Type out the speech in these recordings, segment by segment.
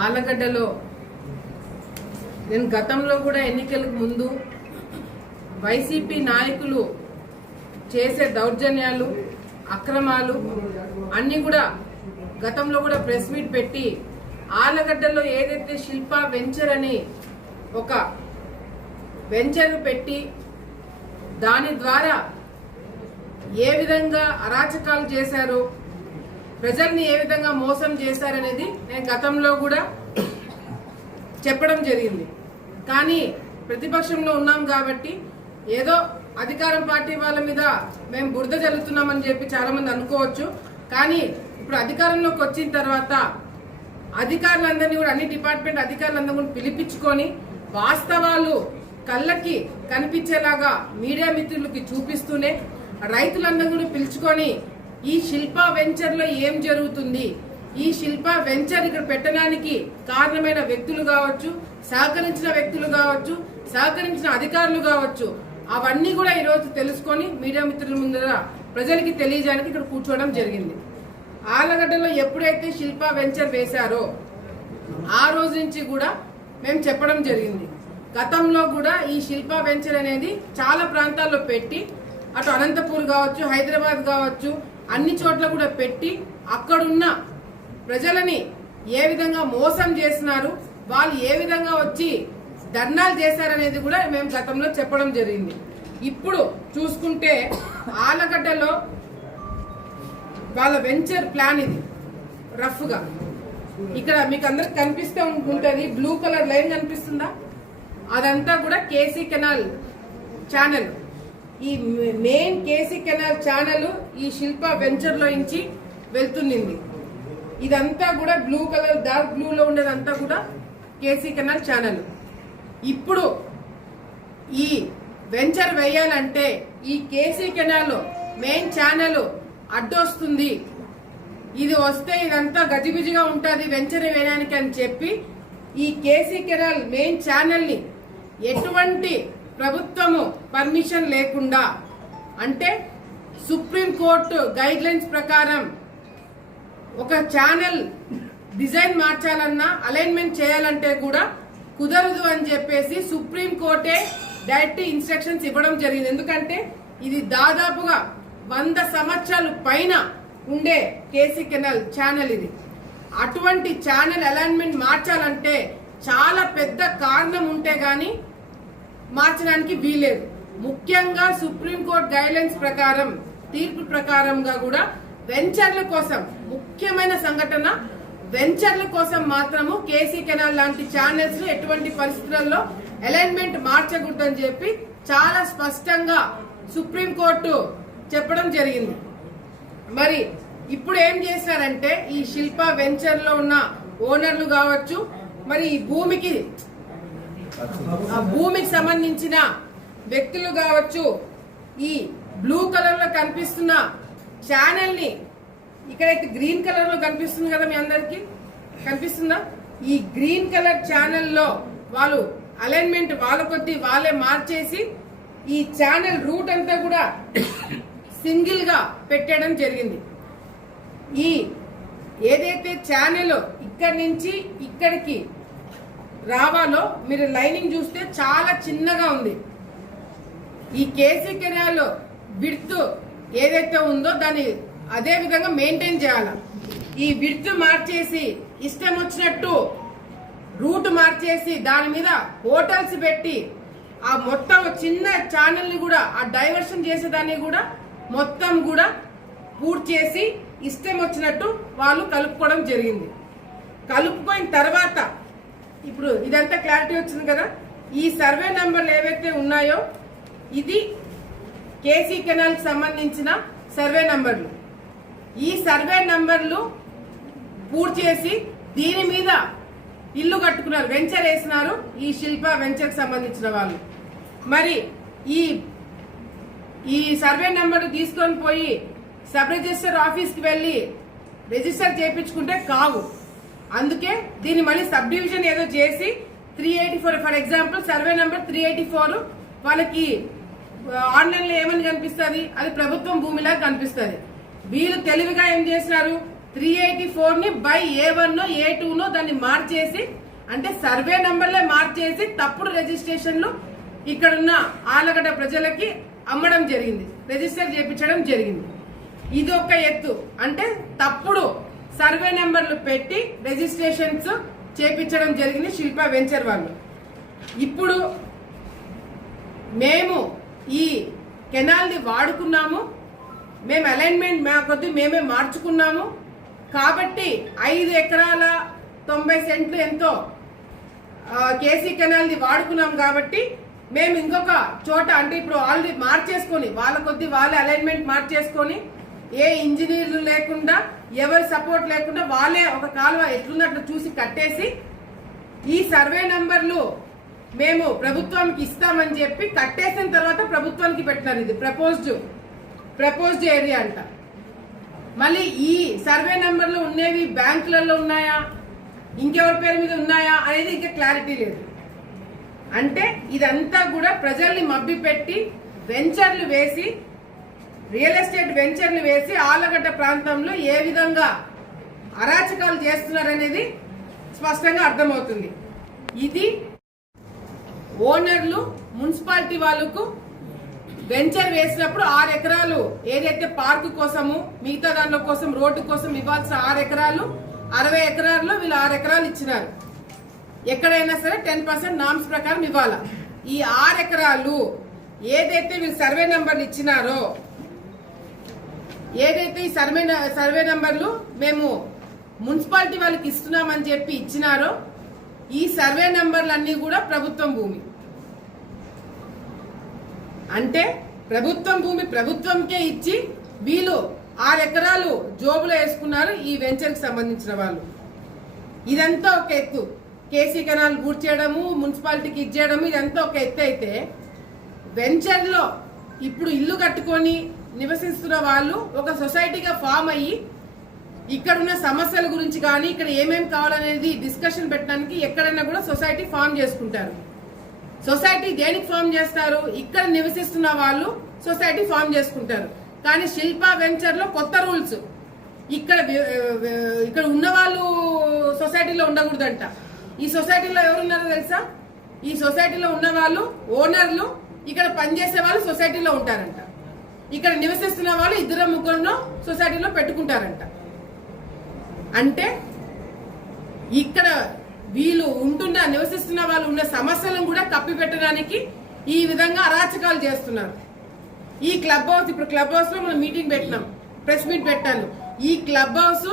ఆలగడ్డలో నేను గతంలో కూడా ఎన్నికలకు ముందు వైసీపీ నాయకులు చేసే దౌర్జన్యాలు అక్రమాలు అన్ని కూడా గతంలో కూడా ప్రెస్ మీట్ పెట్టి ఆలగడ్డలో ఏదైతే శిల్ప వెంచర్ అని ఒక వెంచర్ పెట్టి దాని ద్వారా ఏ విధంగా అరాచకాలు చేశారో ప్రజల్ని ఏ విధంగా మోసం చేశారనేది నేను గతంలో కూడా చెప్పడం జరిగింది. కానీ ప్రతిపక్షంలో ఉన్నాం కాబట్టి ఏదో అధికారం పార్టీ వాళ్ళ మీద మేము బురద జల్లుతున్నామని చెప్పి చాలా మంది అనుకోవచ్చు. కానీ ఇప్పుడు అధికారంలోకి వచ్చిన తర్వాత అధికారులందరినీ కూడా అన్ని డిపార్ట్మెంట్ అధికారులందరూ కూడా పిలిపించుకొని వాస్తవాలు కళ్ళకి కనిపించేలాగా మీడియా మిత్రులకి చూపిస్తూనే రైతులందరూ కూడా పిలుచుకొని ఈ శిల్ప వెంచర్ లో ఏం జరుగుతుంది, ఈ శిల్ప వెంచర్ ఇక్కడ పెట్టడానికి కారణమైన వ్యక్తులు కావచ్చు, సహకరించిన వ్యక్తులు కావచ్చు, సహకరించిన అధికారులు కావచ్చు, అవన్నీ కూడా ఈ రోజు తెలుసుకొని మీడియా మిత్రుల ముందర ప్రజలకి తెలియజేయడానికి ఇక్కడ కూర్చోవడం జరిగింది. ఆలగడ్డలో ఎప్పుడైతే శిల్ప వెంచర్ వేశారో ఆ రోజు నుంచి కూడా మేము చెప్పడం జరిగింది. గతంలో కూడా ఈ శిల్ప వెంచర్ అనేది చాలా ప్రాంతాల్లో పెట్టి అటు అనంతపూర్ కావచ్చు, హైదరాబాద్ కావచ్చు, అన్ని చోట్ల కూడా పెట్టి అక్కడున్న ప్రజలని ఏ విధంగా మోసం చేసినారు, వాళ్ళు ఏ విధంగా వచ్చి ధర్నాలు చేశారనేది కూడా మేము గతంలో చెప్పడం జరిగింది. ఇప్పుడు చూసుకుంటే ఆలగడ్డలో వాళ్ళ వెంచర్ ప్లాన్ ఇది రఫ్ గా ఇక్కడ మీకు అందరికి కనిపిస్తూ ఉంటుంది, బ్లూ కలర్ లైన్ కనిపిస్తుందా, అదంతా కూడా కేసీ కెనాల్ ఛానల్. ఈ మెయిన్ కేసీ కెనాల్ ఛానల్ ఈ శిల్ప వెంచర్ లో నుంచి వెళ్తుంది. ఇదంతా కూడా బ్లూ కలర్ డార్క్ బ్లూ లో ఉండేదంతా కూడా కేసీ కెనాల్ ఛానల్. ఇప్పుడు ఈ వెంచర్ వేయాలంటే ఈ కేసీ కెనాల్ మెయిన్ ఛానల్ అడ్డొస్తుంది, ఇది వస్తే ఇదంతా గజిబిజిగా ఉంటుంది వెంచర్ వేయడానికి అని చెప్పి ఈ కేసీ కెనాల్ మెయిన్ ఛానల్ ని ఎటువంటి ప్రభుత్వము పర్మిషన్ లేకుండా, అంటే సుప్రీం కోర్టు గైడ్ లైన్స్ ప్రకారం ఒక ఛానల్ డిజైన్ మార్చాలన్నా అలైన్మెంట్ చేయాలంటే కూడా కుదరదు అని చెప్పేసి సుప్రీం కోర్టే డైరెక్ట్ ఇన్స్ట్రక్షన్స్ ఇవ్వడం జరిగింది. ఎందుకంటే ఇది దాదాపుగా 100 సంవత్సరాలు పైన ఉండే కేసీ కెనాల్ ఛానల్ ఇది. అటువంటి ఛానల్ అలైన్మెంట్ మార్చాలంటే చాలా పెద్ద కారణం ఉంటే గాని మార్చడానికి వీలేదు. ముఖ్యంగా సుప్రీంకోర్టు గైడ్ లైన్స్ ప్రకారం తీర్పు ప్రకారంగా కూడా వెంచర్ల కోసం ముఖ్యమైన సంఘటన వెంచర్ల కోసం మాత్రము కేసీ కెనాల్ లాంటి ఛానల్స్ ఎటువంటి పరిస్థితుల్లో అలైన్మెంట్ మార్చకూడదని చెప్పి చాలా స్పష్టంగా సుప్రీంకోర్టు చెప్పడం జరిగింది. మరి ఇప్పుడు ఏం చేశారంటే ఈ శిల్ప వెంచర్ లో ఉన్న ఓనర్లు కావచ్చు, మరి ఈ భూమికి సంబంధించిన వ్యక్తులు కావచ్చు, ఈ బ్లూ కలర్ లో కనిపిస్తున్న ఛానల్ ని ఇక్కడైతే గ్రీన్ కలర్ లో కనిపిస్తుంది కదా, మీ అందరికి కనిపిస్తుందా, ఈ గ్రీన్ కలర్ ఛానల్ లో వాళ్ళు అలైన్మెంట్ వాళ్ళ కొద్ది వాళ్ళే మార్చేసి ఈ ఛానల్ రూట్ అంతా కూడా సింగిల్ గా పెట్టడం జరిగింది. ఈ ఏదైతే ఛానల్ ఇక్కడి నుంచి ఇక్కడికి రావాలో మీరు లైనింగ్ చూస్తే చాలా చిన్నగా ఉంది. ఈ కేసీ కెనాల్ విడ్త్ ఏదైతే ఉందో దాన్ని అదే విధంగా మెయింటైన్ చేయాలి. ఈ విడ్త్ మార్చేసి ఇష్టం వచ్చినట్టు రూట్ మార్చేసి దాని మీద హోటల్స్ పెట్టి ఆ మొత్తం చిన్న ఛానల్ ని కూడా ఆ డైవర్షన్ చేసేదాన్ని కూడా మొత్తం కూడా పూర్తి చేసి ఇష్టం వచ్చినట్టు వాళ్ళు కలుపుకోవడం జరిగింది. కలుపుకోయిన తర్వాత ఇప్పుడు ఇదంతా క్లారిటీ వచ్చింది కదా. ఈ సర్వే నంబర్లు ఏవైతే ఉన్నాయో ఇది కేసీ కెనాల్ కి సంబంధించిన సర్వే నంబర్లు. ఈ సర్వే నంబర్లు పూర్తి చేసి దీని మీద ఇల్లు కట్టుకున్నారు, వెంచర్ వేసినారు ఈ శిల్ప వెంచర్ కి సంబంధించిన వాళ్ళు. మరి ఈ సర్వే నంబర్ తీసుకొని పోయి సబ్ రిజిస్టర్ ఆఫీస్ కి వెళ్లి రిజిస్టర్ చేయించుకుంటే కావు. అందుకే దీన్ని మళ్ళీ సబ్ డివిజన్ ఏదో చేసి 384 ఫర్ ఎగ్జాంపుల్ సర్వే నంబర్ 384 వాళ్ళకి ఆన్లైన్ లో ఏమని కనిపిస్తుంది, అది ప్రభుత్వం భూమిలా కనిపిస్తుంది. వీళ్ళు తెలివిగా ఏం చేసినారు, 384 ని బై A1 A2 దాన్ని మార్చేసి, అంటే సర్వే నంబర్లే మార్చేసి తప్పుడు రిజిస్ట్రేషన్లు ఇక్కడున్న ఆలగడ్డ ప్రజలకి అమ్మడం జరిగింది, రిజిస్టర్ చేయించడం జరిగింది. ఇది ఒక ఎత్తు. అంటే తప్పుడు సర్వే నెంబర్లు పెట్టి రిజిస్ట్రేషన్స్ చేపించడం జరిగింది శిల్పా వెంచర్ వాళ్ళు. ఇప్పుడు మేము ఈ కెనాల్ని వాడుకున్నాము, మేము అలైన్మెంట్ మా కొద్ది మేమే మార్చుకున్నాము కాబట్టి 5 ఎకరాల 90 సెంట్లు ఎంతో కేసీ కెనాల్ని వాడుకున్నాం కాబట్టి మేము ఇంకొక చోట, అంటే ఇప్పుడు ఆల్రెడీ మార్చేసుకొని వాళ్ళ కొద్ది వాళ్ళే అలైన్మెంట్ మార్చేసుకొని ఏ ఇంజనీర్లు లేకుండా ఎవరి సపోర్ట్ లేకుండా వాళ్ళే ఒక కాలువ ఎట్లున్నట్లు చూసి కట్టేసి ఈ సర్వే నంబర్లు మేము ప్రభుత్వానికి ఇస్తామని చెప్పి కట్టేసిన తర్వాత ప్రభుత్వానికి పెట్టినారు. ఇది ప్రపోజ్డ్ ఏరియా అంట. మళ్ళీ ఈ సర్వే నంబర్లు ఉండేవి బ్యాంకులలో ఉన్నాయా, ఇంకెవరి పేరు మీద ఉన్నాయా అనేది ఇంకా క్లారిటీ లేదు. అంటే ఇదంతా కూడా ప్రజల్ని మభ్యపెట్టి వెంచర్లు వేసి, రియల్ ఎస్టేట్ వెంచర్లు వేసి ఆలగడ్డ ప్రాంతంలో ఏ విధంగా అరాచకాలు చేస్తున్నారనేది స్పష్టంగా అర్థమవుతుంది. ఇది ఓనర్లు మున్సిపాలిటీ వాళ్ళకు వెంచర్ వేసినప్పుడు 6 ఎకరాలు ఏదైతే పార్కు కోసము మిగతా దానిలో కోసం రోడ్డు కోసం ఇవ్వాల్సిన 6 ఎకరాలు 60 ఎకరాల్లో వీళ్ళు 6 ఎకరాలు ఇచ్చినారు. ఎక్కడైనా సరే 10% నామ్స్ ప్రకారం ఇవ్వాలా. ఈ 6 ఎకరాలు ఏదైతే వీళ్ళు సర్వే నెంబర్లు ఇచ్చినారో, ఏదైతే ఈ సర్వే నెంబర్లు మేము మున్సిపాలిటీ వాళ్ళకి ఇస్తున్నామని చెప్పి ఇచ్చినారో, ఈ సర్వే నెంబర్లన్నీ కూడా ప్రభుత్వం భూమి. అంటే ప్రభుత్వం భూమి ప్రభుత్వంకే ఇచ్చి వీళ్ళు 6 ఎకరాలు జోబులో వేసుకున్నారు ఈ వెంచర్కి సంబంధించిన వాళ్ళు. ఇదంతా ఒక ఎత్తు. కేసీ కెనాల్ పూర్తి చేయడము, మున్సిపాలిటీకి ఇచ్చేయడము, ఇదంతా ఒక ఎత్తు. అయితే వెంచర్లో ఇప్పుడు ఇల్లు కట్టుకొని నివసిస్తున్న వాళ్ళు ఒక సొసైటీగా ఫామ్ అయ్యి ఇక్కడున్న సమస్యల గురించి కానీ ఇక్కడ ఏమేమి కావాలనేది డిస్కషన్ పెట్టడానికి ఎక్కడైనా కూడా సొసైటీ ఫామ్ చేసుకుంటారు. సొసైటీ దేనికి ఫామ్ చేస్తారు? ఇక్కడ నివసిస్తున్న వాళ్ళు సొసైటీ ఫామ్ చేసుకుంటారు. కానీ శిల్పా వెంచర్ లో కొత్త రూల్స్. ఇక్కడ ఉన్న వాళ్ళు సొసైటీలో ఉండకూడదంట. ఈ సొసైటీలో ఎవరున్నారో తెలుసా? ఈ సొసైటీలో ఉన్న వాళ్ళు ఓనర్లు, ఇక్కడ పనిచేసే వాళ్ళు సొసైటీలో ఉంటారంట. ఇక్కడ నివసిస్తున్న వాళ్ళు 2-3 సొసైటీలో పెట్టుకుంటారంట. అంటే ఇక్కడ వీళ్ళు నివసిస్తున్న వాళ్ళు ఉన్న సమస్యలను కూడా కప్పిపెట్టడానికి ఈ విధంగా అరాచకాలు చేస్తున్నారు. ఈ క్లబ్ హౌస్, ఇప్పుడు క్లబ్ హౌస్ లో మనం మీటింగ్ పెట్టినాం, ప్రెస్ మీట్ పెట్టాను. ఈ క్లబ్ హౌస్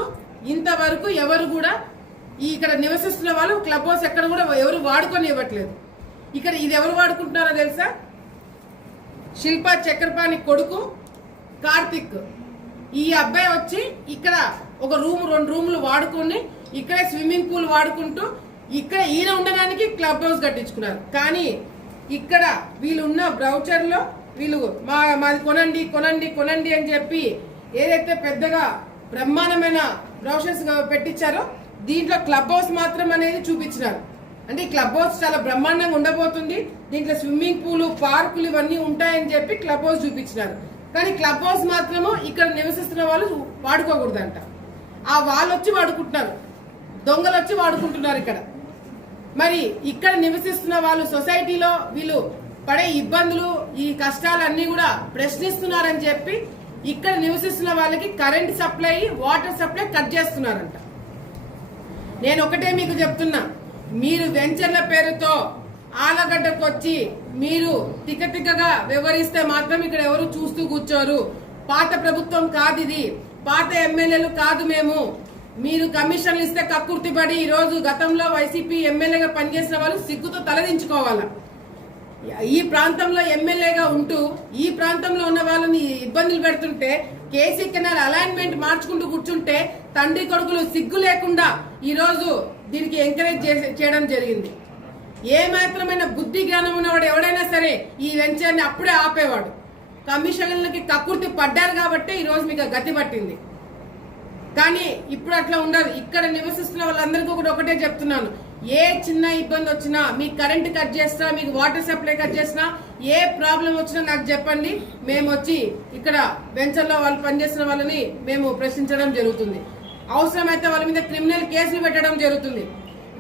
ఇంతవరకు ఎవరు కూడా ఇక్కడ నివసిస్తున్న వాళ్ళు క్లబ్ హౌస్ ఎక్కడ కూడా ఎవరు వాడుకొని ఇవ్వట్లేదు. ఇక్కడ ఇది ఎవరు వాడుకుంటున్నారో తెలుసా? శిల్పా చక్రపాణి కొడుకు కార్తిక్. ఈ అబ్బాయి వచ్చి ఇక్కడ ఒక రూమ్ 2 రూములు వాడుకొని ఇక్కడే స్విమ్మింగ్ పూల్ వాడుకుంటూ ఇక్కడ ఈయన ఉండడానికి క్లబ్ హౌస్ కట్టించుకున్నారు. కానీ ఇక్కడ వీళ్ళు ఉన్న బ్రౌచర్ లో వీళ్ళు మాది కొనండి కొనండి కొనండి అని చెప్పి ఏదైతే పెద్దగా బ్రహ్మాండమైన బ్రౌచర్స్ పెట్టించారో దీంట్లో క్లబ్ హౌస్ మాత్రం అనేది చూపించినారు. అంటే ఈ క్లబ్ హౌస్ చాలా బ్రహ్మాండంగా ఉండబోతుంది, దీంట్లో స్విమ్మింగ్ పూల్ పార్కులు ఇవన్నీ ఉంటాయని చెప్పి క్లబ్ హౌస్ చూపించినారు. కానీ క్లబ్ హౌస్ మాత్రము ఇక్కడ నివసిస్తున్న వాళ్ళు వాడుకోకూడదంట. ఆ వాళ్ళు వచ్చి వాడుకుంటున్నారు, దొంగలు వచ్చి వాడుకుంటున్నారు ఇక్కడ. మరి ఇక్కడ నివసిస్తున్న వాళ్ళు సొసైటీలో వీళ్ళు పడే ఇబ్బందులు, ఈ కష్టాలన్నీ కూడా ప్రశ్నిస్తున్నారని చెప్పి ఇక్కడ నివసిస్తున్న వాళ్ళకి current supply, water supply cut చేస్తున్నారంట. నేను ఒకటే మీకు చెప్తున్నా, మీరు వెంచర్ల పేరుతో ఆలగడ్డకు వచ్చి మీరు తిక్కగా వివరిస్తే మాత్రం ఇక్కడ ఎవరు చూస్తూ కూర్చోరు. పాత ప్రభుత్వం కాదు ఇది, పాత ఎమ్మెల్యేలు కాదు మేము. మీరు కమిషన్లు ఇస్తే కక్కుర్తిపడి ఈరోజు గతంలో వైసీపీ ఎమ్మెల్యేగా పనిచేసిన వాళ్ళు సిగ్గుతో తలదించుకోవాలా. ఈ ప్రాంతంలో ఎమ్మెల్యేగా ఉంటూ ఈ ప్రాంతంలో ఉన్న వాళ్ళని ఇబ్బందులు పెడుతుంటే, కేసీ కెనాల్ అలైన్మెంట్ మార్చుకుంటూ కూర్చుంటే తండ్రి కొడుకులు సిగ్గు లేకుండా ఈరోజు దీనికి ఎంకరేజ్ చేయడం జరిగింది. ఏ మాత్రమైన బుద్ధి జ్ఞానం ఉన్నవాడు ఎవడైనా సరే ఈ వెంచర్ని అప్పుడే ఆపేవాడు. కమిషన్లకి కక్కుర్తి పడ్డారు కాబట్టి ఈ రోజు మీకు గతి పట్టింది. కానీ ఇప్పుడు అట్లా ఉండదు. ఇక్కడ నివసిస్తున్న వాళ్ళందరికీ కూడా ఒకటే చెప్తున్నాను, ఏ చిన్న ఇబ్బంది వచ్చినా, మీకు కరెంట్ కట్ చేసినా, మీకు వాటర్ సప్లై కట్ చేసినా, ఏ ప్రాబ్లం వచ్చినా నాకు చెప్పండి. మేము వచ్చి ఇక్కడ వెంచర్లో వాళ్ళు పనిచేసిన వాళ్ళని మేము ప్రశ్నించడం జరుగుతుంది. అవసరమైతే వాళ్ళ మీద క్రిమినల్ కేసులు పెట్టడం జరుగుతుంది.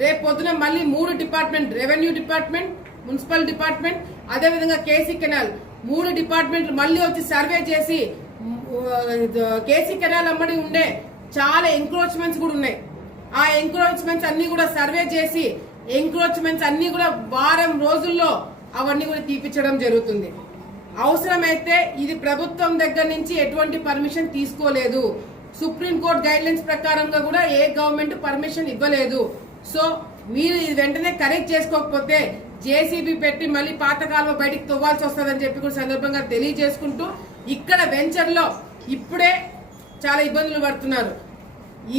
రేపు పొద్దున మళ్ళీ 3 department, revenue department, municipal department, అదేవిధంగా కేసీ కెనాల్ 3 డిపార్ట్మెంట్లు మళ్ళీ వచ్చి సర్వే చేసి కేసీ కెనాల్ అమ్మడి ఉండే చాలా ఎంక్రోచ్మెంట్స్ కూడా ఉన్నాయి. ఆ ఎంక్రోచ్మెంట్స్ అన్ని కూడా సర్వే చేసి ఎంక్రోచ్మెంట్స్ అన్ని కూడా వారం రోజుల్లో అవన్నీ కూడా తీపించడం జరుగుతుంది. అవసరమైతే ఇది ప్రభుత్వం దగ్గర నుంచి ఎటువంటి పర్మిషన్ తీసుకోలేదు. సుప్రీంకోర్టు గైడ్ లైన్స్ ప్రకారంగా కూడా ఏ గవర్నమెంట్ పర్మిషన్ ఇవ్వలేదు. సో మీరు ఇది వెంటనే కరెక్ట్ చేసుకోకపోతే జేసీబీ పెట్టి మళ్ళీ పాతకాలం బయటికి తవ్వాల్సి వస్తుందని చెప్పి కూడా సందర్భంగా తెలియజేసుకుంటూ, ఇక్కడ వెంచర్ లో ఇప్పుడే చాలా ఇబ్బందులు పడుతున్నారు.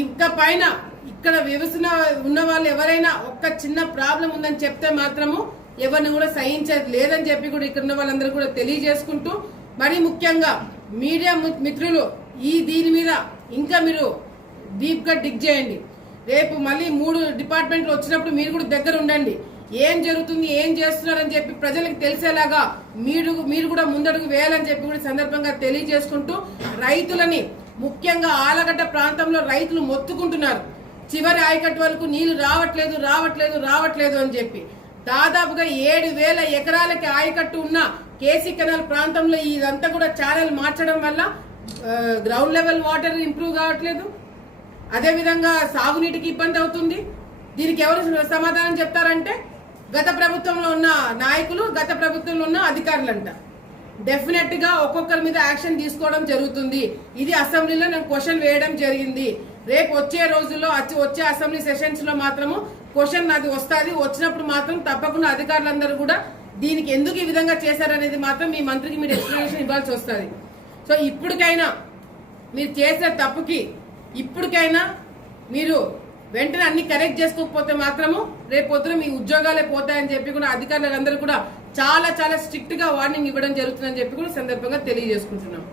ఇంకా పైన ఇక్కడ వ్యవస్థ ఉన్న వాళ్ళు ఎవరైనా ఒక్క చిన్న ప్రాబ్లం ఉందని చెప్తే మాత్రము ఎవరిని కూడా సహించేది లేదని చెప్పి కూడా ఇక్కడ ఉన్న వాళ్ళందరూ కూడా తెలియజేసుకుంటూ, మరి ముఖ్యంగా మీడియా మిత్రులు దీని మీద ఇంకా మీరు డీప్ గా డిగ్ చేయండి. రేపు మళ్ళీ 3 డిపార్ట్మెంట్లు వచ్చినప్పుడు మీరు కూడా దగ్గర ఉండండి. ఏం జరుగుతుంది, ఏం చేస్తున్నారని చెప్పి ప్రజలకు తెలిసేలాగా మీరు కూడా ముందడుగు వేయాలని చెప్పి కూడా సందర్భంగా తెలియజేసుకుంటూ, రైతులని ముఖ్యంగా ఆలగడ్డ ప్రాంతంలో రైతులు మొత్తుకుంటున్నారు. చివరి ఆయకట్టు వరకు నీళ్లు రావట్లేదు అని చెప్పి దాదాపుగా 7,000 ఎకరాలకి ఆయకట్టు ఉన్న కేసీ కెనాల్ ప్రాంతంలో ఇదంతా కూడా ఛానల్ మార్చడం వల్ల గ్రౌండ్ లెవెల్ వాటర్ ఇంప్రూవ్ కావట్లేదు. అదేవిధంగా సాగునీటికి ఇబ్బంది అవుతుంది. దీనికి ఎవరు సమాధానం చెప్తారంటే గత ప్రభుత్వంలో ఉన్న నాయకులు, గత ప్రభుత్వంలో ఉన్న అధికారులంట. డెఫినెట్ గా ఒక్కొక్కరి మీద యాక్షన్ తీసుకోవడం జరుగుతుంది. ఇది అసెంబ్లీలో నేను క్వశ్చన్ వేయడం జరిగింది. రేపు వచ్చే రోజుల్లో వచ్చే అసెంబ్లీ సెషన్స్ లో మాత్రము క్వశ్చన్ అది వస్తుంది. వచ్చినప్పుడు మాత్రం తప్పకుండా అధికారులందరూ కూడా దీనికి ఎందుకు ఈ విధంగా చేశారనేది మాత్రం మీ మంత్రికి మీరు ఎక్స్ప్లెనేషన్ ఇవ్వాల్సి వస్తుంది. సో ఇప్పటికైనా మీరు చేసే తప్పుకి ఇప్పటికైనా మీరు వెంటనే అన్ని కరెక్ట్ చేసుకోకపోతే మాత్రము రేపు పొద్దున మీ ఉద్యోగాలే పోతాయని చెప్పి కూడా అధికారులందరూ కూడా చాలా స్ట్రిక్ట్ గా వార్నింగ్ ఇవ్వడం జరుగుతుందని చెప్పి కూడా సందర్భంగా తెలియజేసుకుంటున్నాం.